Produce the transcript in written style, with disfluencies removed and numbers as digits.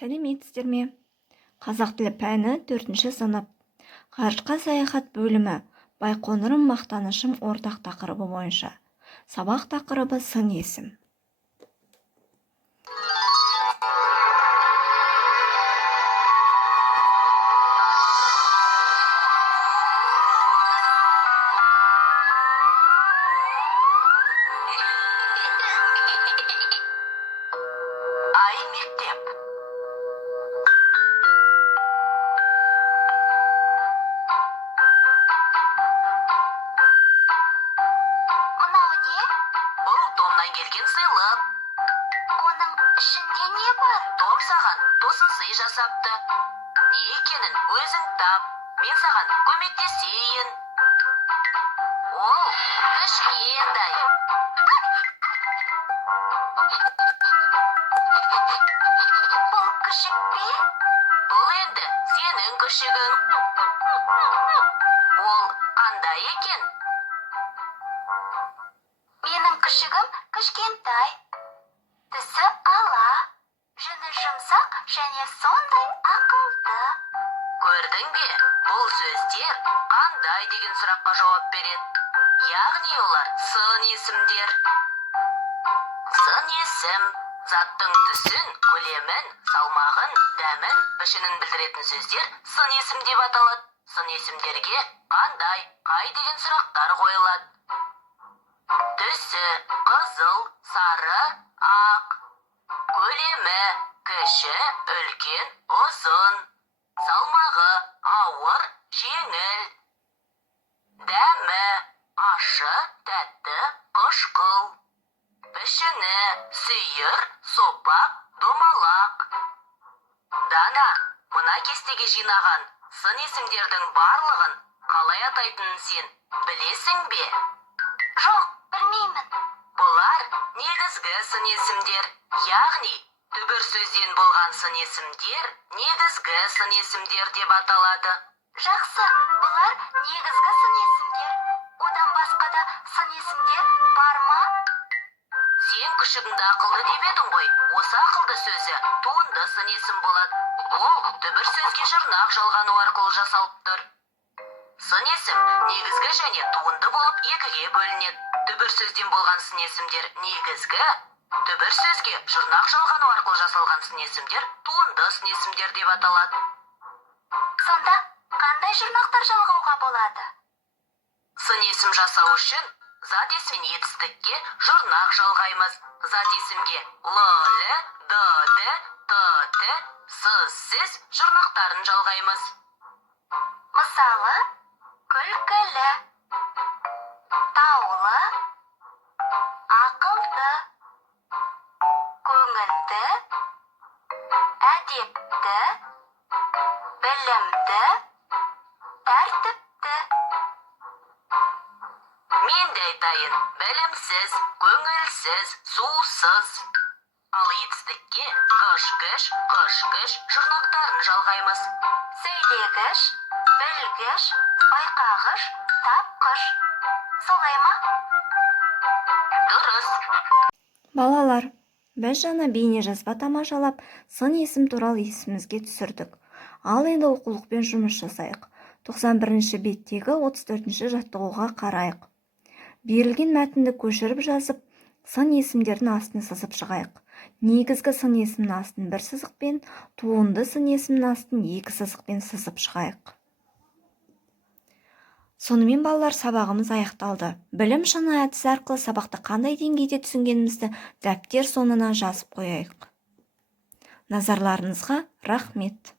Сәлеметсіздер ме? Қазақ тілі пәні 4-ші сынып. Ғарышқа саяхат бөлімі. Байқоңырым мақтанышым ортақ тақырыбы бойынша. Сабақ тақырыбы сын есім. Ай мектеп. Мынау не? Бұл Томнан келген сыйлық. Оның ішінде не бар? Том саған тосын сый жасапты. Не екенін өзің тап. Мен саған көмектесейін. Ол кішкентай. Бұл күшік пе? Бұл енді сенің күшігің. Ол қандай екен? Менің күшігім кішкентай. Түсі ала, жүні жұмсақ және сондай ақылды. Көрдің бе? Бұл сөздер қандай деген сұраққа жауап береді. Яғни олар сын есімдер. Сын есім заттың түсін, көлемін, салмағын, дәмін, пішінін білдіретін сөздер сын есім деп аталады. Сын есімдерге қандай, қай деген сұрақтар қойылады. Түсі қызыл, сары, ақ. Көлемі кіші, үлкен, ұзын. Салмағы ауыр, жеңіл. Дәмі ащы, тәтті, қышқыл. Пішіні сүйір, сопақ, домалақ. Дана, мына кестеге жинаған сын есімдердің барлығын қалай атайтынын сен білесің бе? Жоқ, білмеймін. Бұлар негізгі сын есімдер, яғни түбір сөзден болған сын есімдер негізгі сын есімдер деп аталады. Жақсы, бұлар негізгі сын есімдер. Одан басқа да сын есімдер бар ма? Сен күшігіңді ақылды деп едің ғой. Осы ақылды сөзі туынды сын есім болады. Ол түбір сөзге жұрнақ жалғану арқылы жасалып тұр. Сын есім негізгі және туынды болып екіге бөлінеді. Түбір сөзден болған сын есімдер негізгі, түбір сөзге жұрнақ жалғану арқылы жасалған сын есімдер туынды сын есімдер деп аталады. Сонда қандай жұрнақтар жалғауға болады? Сын есім жасау үшін зат есім етістікке жұрнақ жалғаймыз. Зат есімге л, д, т, с жұрнақтарын жалғаймыз. Мысалы, күлкілі, таулы, ақылды, көңілді, әдепті, білімді, тәртіпті. Мен де айтайын, білімсіз, көңілсіз, сусыз. Ал етістікке қыш-кыш жұрнақтарын жалғаймыз. Сөйлегіш, білгіш, байқағыш, тапқыш. Солай ма? Дұрыс. Балалар, біз жаңа бейне жазба тамашалап, сын есім туралы есімізге түсірдік. Ал енді оқулықпен жұмыс жасайық. 91-ші беттегі 34-ші жаттығуға қарайық. Берілген мәтінді көшіріп жазып, сын есімдердің астын сызып шығайық. Негізгі сын есімнің астын бір сызықпен, туынды сын есімнің астын екі сызықпен сызып шығайық. Сонымен балалар, сабағымыз аяқталды. Білім шыны әдісі арқылы сабақты қандай деңгейде түсінгенімізді дәптер соңына жазып қояйық. Назарларыңызға рахмет.